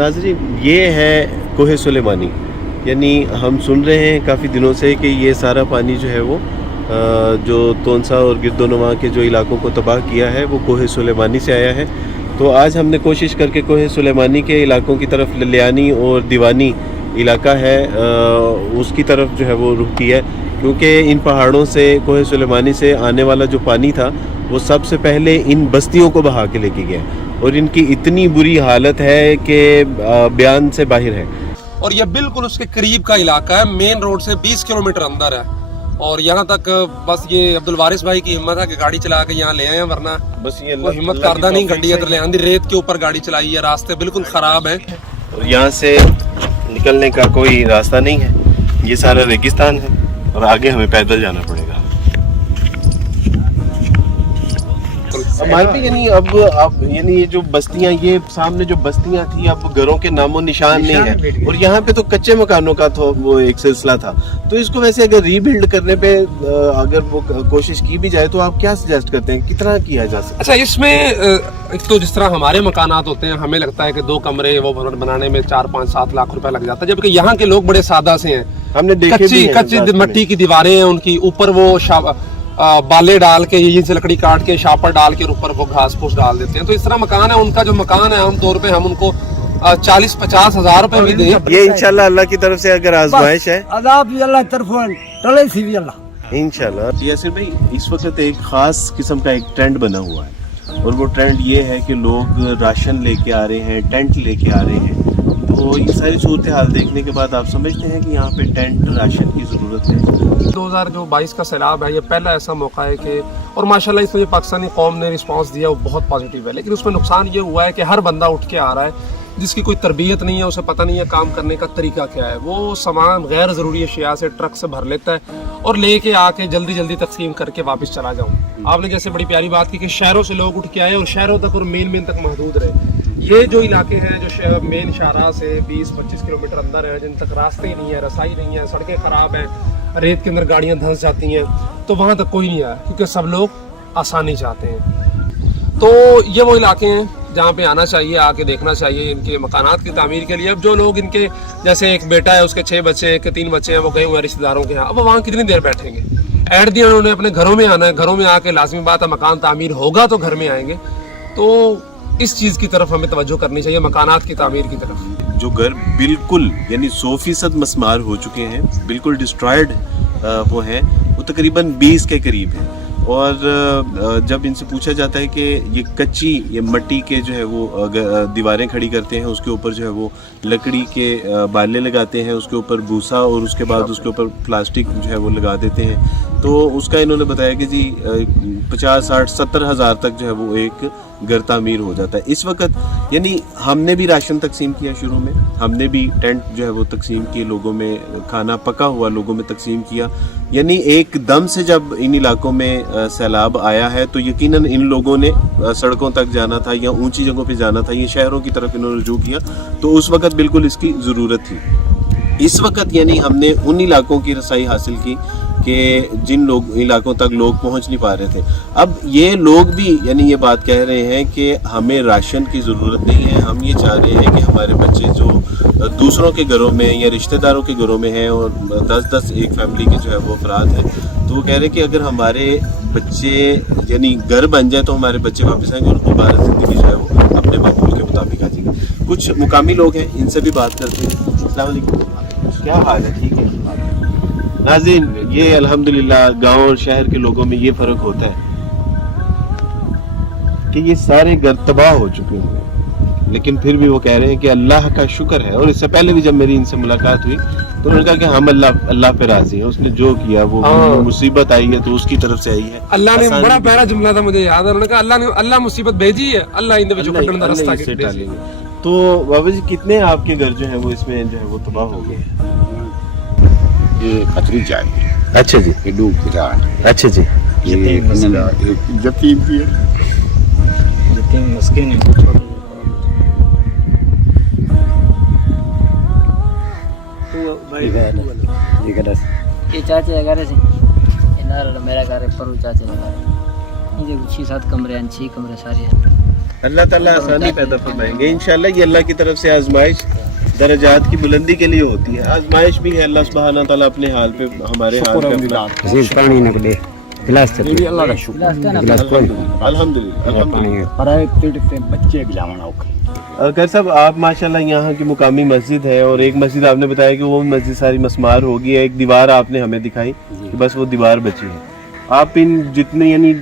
नाज़रीन, ये है कोहे सुलेमानी। यानी हम सुन रहे हैं काफ़ी दिनों से कि ये सारा पानी जो है वो जो तोनसा और गिरदोनवा के जो इलाकों को तबाह किया है वो कोहे सुलेमानी से आया है। तो आज हमने कोशिश करके कोहे सुलेमानी के इलाकों की तरफ, ललियानी और दीवानी इलाका है उसकी तरफ जो है वो रुख किया है, क्योंकि इन पहाड़ों से, कोहे सुलेमानी से आने वाला जो पानी था वो सबसे पहले इन बस्तियों को बहा के लेके गया और इनकी इतनी बुरी हालत है कि बयान से बाहर है। और ये बिल्कुल उसके करीब का इलाका है, मेन रोड से 20 किलोमीटर अंदर है। और यहाँ तक बस ये अब्दुल वारिस भाई की हिम्मत है कि गाड़ी चला के यहाँ ले आए, वरना बस ये वो हिम्मत करदा नहीं गड्डी इधर ले आंदी। रेत के ऊपर गाड़ी चलाई है, रास्ते बिल्कुल खराब है और यहाँ से निकलने का कोई रास्ता नहीं है, ये सारा रेगिस्तान है और आगे हमें पैदल जाना पड़ेगा। हमारे पे यानी अब यानी ये जो बस्तियां, ये सामने जो बस्तियां थी, अब घरों के नामो निशान नहीं है और यहाँ पे तो कच्चे मकानों का तो वो एक सिलसिला था। तो इसको वैसे अगर रीबिल्ड करने पे अगर वो कोशिश की भी जाए तो आप क्या सजेस्ट करते हैं, कितना किया जा सकता है? अच्छा, इसमें एक तो जिस तरह हमारे मकानात होते हैं, हमें लगता है कि 2 कमरे वो बनाने में 4, 5, 7 लाख रुपए लग जाता है, जबकि यहाँ के लोग बड़े सादा से हैं। हमने देखे कच्ची मट्टी की दीवारें हैं उनकी, ऊपर वो बाले डाल के, यहीं से लकड़ी काट के शापर डाल के ऊपर वो घास फूस डाल देते हैं। तो इस तरह मकान है उनका। जो मकान है आमतौर पे हम उनको 40-50 हजार रुपए भी दें। ये इंशाल्लाह अल्लाह की तरफ से अगर आजमाइश है, इंशाल्लाह। यासिर भाई, इस वक्त एक खास किस्म का एक ट्रेंड बना हुआ है और वो ट्रेंड ये है कि लोग राशन लेके आ रहे हैं, टेंट लेके आ रहे हैं। तो ये सारी सूरत हाल देखने के बाद आप समझते हैं कि यहाँ पे टेंट, राशन की ज़रूरत है? 2022 का सैलाब है, ये पहला ऐसा मौका है कि, और माशाल्लाह इसमें पाकिस्तानी कौम ने रिस्पांस दिया वो बहुत पॉजिटिव है। लेकिन उसमें नुकसान ये हुआ है कि हर बंदा उठ के आ रहा है जिसकी कोई तरबियत नहीं है, उसे पता नहीं है काम करने का तरीका क्या है। वो सामान गैर ज़रूरी अशिया से ट्रक से भर लेता है और लेके आके जल्दी जल्दी तकसीम करके वापस चला जाऊँ। आपने जैसे बड़ी प्यारी बात की कि शहरों से लोग उठ के आए और शहरों तक और मेन तक महदूद रहे। ये जो इलाके हैं जो मेन शाहरा से 20-25 किलोमीटर अंदर है, जिन तक रास्ते ही नहीं है, रसाई नहीं है, सड़कें खराब हैं, रेत के अंदर गाड़ियां धंस जाती हैं, तो वहाँ तक कोई नहीं आया क्योंकि सब लोग आसानी चाहते हैं। तो ये वो इलाके हैं जहाँ पे आना चाहिए, आके देखना चाहिए इनके मकानात की तामीर के लिए। अब जो लोग इनके, जैसे एक बेटा है उसके 6 बच्चे हैं, 3 बच्चे हैं, वो गए हुए हैं रिश्तेदारों के यहाँ, अब वहाँ कितनी देर बैठेंगे? ऐड दिया उन्होंने, अपने घरों में आना है, घरों में आके लाजमी बात है मकान तामीर होगा तो घर में आएंगे। तो इस चीज़ की तरफ हमें तवज्जो करनी चाहिए, मकानात की तामीर की तरफ। जो घर बिल्कुल यानी 100% मस्मार हो चुके हैं, बिल्कुल डिस्ट्रॉयड वो हैं, वो तकरीबन 20 के करीब हैं। और जब इनसे पूछा जाता है कि ये कच्ची, ये मट्टी के जो है वो दीवारें खड़ी करते हैं, उसके ऊपर जो है वो लकड़ी के बाले लगाते हैं, उसके ऊपर भूसा और उसके बाद उसके ऊपर प्लास्टिक जो है वो लगा देते हैं, तो उसका इन्होंने बताया कि जी 50, 60, 70 हज़ार तक जो है वो एक घर तामीर हो जाता है। इस वक्त यानी हमने भी राशन तकसीम किया, शुरू में हमने भी टेंट जो है वो तकसीम किए, लोगों में खाना पका हुआ लोगों में तकसीम किया। यानी एकदम से जब इन इलाकों में सैलाब आया है तो यकीनन इन लोगों ने सड़कों तक जाना था या ऊंची जगहों पे जाना था, ये शहरों की तरफ इन्होंने रुजू किया, तो उस वक्त बिल्कुल इसकी ज़रूरत थी। इस वक्त यानी हमने उन इलाकों की रसाई हासिल की कि जिन इलाकों तक लोग पहुंच नहीं पा रहे थे। अब ये लोग भी यानी ये बात कह रहे हैं कि हमें राशन की ज़रूरत नहीं है, हम ये चाह रहे हैं कि हमारे बच्चे जो दूसरों के घरों में या रिश्तेदारों के घरों में हैं और 10-10 एक फैमिली के जो है वो अफराद हैं, तो वो कह रहे हैं कि अगर हमारे बच्चे यानी घर बन जाए तो हमारे बच्चे वापस आएंगे और दोबारा ज़िंदगी जो है वो अपने माहौल के मुताबिक आ जाएगी। कुछ मुकामी लोग हैं, इनसे भी बात करते हैं। अस्सलाम वालेकुम, क्या हाल है? ठीक है नाज़रीन, ये अल्हम्दुलिल्लाह गांव और शहर के लोगों में ये फ़र्क होता है कि ये सारे घर तबाह हो चुके हैं, लेकिन फिर भी वो कह रहे हैं कि अल्लाह का शुक्र है। और इससे पहले भी जब मेरी इनसे मुलाकात हुई तो उन्होंने कहा कि हम अल्लाह पे राजी हैं, उसने जो किया वो मुसीबत आई है तो उसकी तरफ से आई है। अल्लाह ने बड़ा प्यारा जुमला था, मुझे याद है, उन्होंने कहा अल्लाह मुसीबत भेजी है, अल्लाह इन विचों कटण दा रास्ता डालेंगे। तो बाबा जी, कितने आपके घर जो है वो इसमें जो है वो तबाह हो गए? ये खतरी चाहिए। अच्छा जी, ये डूब गिरा। अच्छा जी, ये यतीम भी है, यतीम मस्किन है। ये चाचे घर से नारा मेरा घर पर चाचे लगा, ये 6-7 कमरे हैं, 6 कमरे सारे हैं। अल्लाह ताला आसानी पैदा फरमाएंगे इंशाल्लाह। ये अल्लाह की तरफ से आजमाइश दर्जात की बुलंदी के लिए होती है, आजमाइश भी है। अल्लाह सुब्हाना तआला अपने हाल पे हमारे हाल पे अपना Aziz पानी नकले गिलास ये भी अल्लाह का शुक्र गिलास कोई अल्हम्दुलिल्लाह। पानी पराए पेट से बच्चे गिलावना होकर खैर साहब, आप माशाल्लाह यहाँ की मुकामी मस्जिद है, और एक मस्जिद आपने बताया कि वो मस्जिद सारी मस्मार हो गई है, एक दीवार आपने हमें दिखाई कि बस वो दीवार बची है। आप इन जितने यानी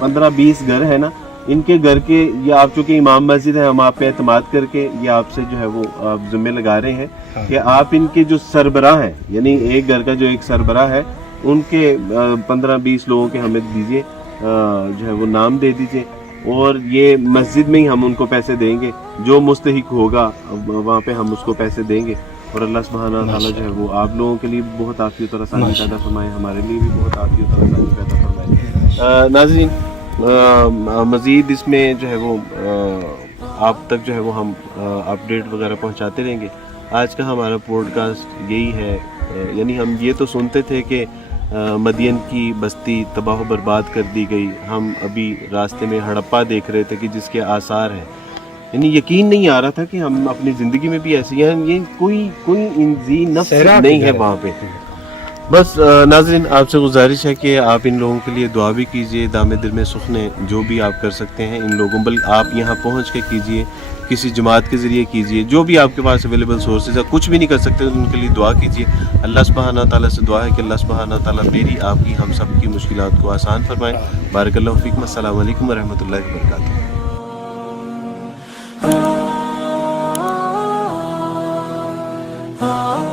15-20 घर है ना, इनके घर के, ये आप चूँकि इमाम मस्जिद है, हम आप पे एतमाद करके ये आपसे जो है वो आप जिम्मे लगा रहे हैं कि आप इनके जो सरबराह हैं, यानी एक घर का जो एक सरबराह है, उनके 15-20 लोगों के हमें दीजिए, जो है वो नाम दे दीजिए, और ये मस्जिद में ही हम उनको पैसे देंगे, जो मुस्तहिक होगा वहाँ पे हम उसको पैसे देंगे। और अल्लाह सुब्हाना ताला जो है वो आप लोगों के लिए बहुत आफियत और आसानी पैदा फरमाए, हमारे लिए भी बहुत आफियत और आसानी पैदा फरमाए। नाज़रीन, मज़ीद इसमें जो है वो आप तक जो है वो हम अपडेट वगैरह पहुंचाते रहेंगे। आज का हमारा पॉडकास्ट यही है, यानी हम ये तो सुनते थे कि मदियन की बस्ती तबाह बर्बाद कर दी गई, हम अभी रास्ते में हड़प्पा देख रहे थे कि जिसके आसार हैं, यानी यकीन नहीं आ रहा था कि हम अपनी ज़िंदगी में भी ऐसे हैं, ये कोई इंजी नफ्स नहीं है वहाँ पे। बस नाज़रीन, आपसे गुजारिश है कि आप इन लोगों के लिए दुआ भी कीजिए, दामे दिल में सुखने जो भी आप कर सकते हैं इन लोगों, बल्कि आप यहाँ पहुँच के कीजिए, किसी जमात के ज़रिए कीजिए, जो भी आपके पास अवेलेबल सोर्सेज है, कुछ भी नहीं कर सकते तो उनके लिए दुआ कीजिए। अल्लाह सुब्हाना ताला से दुआ है कि अल्लाह सुब्हाना ताला मेरी आपकी हम सब की मुश्किलात को आसान फरमाए। बारकल्लाहु फीकुम, अस्सलामु अलैकुम व रहमतुल्लाहि व बरकातुहू। ah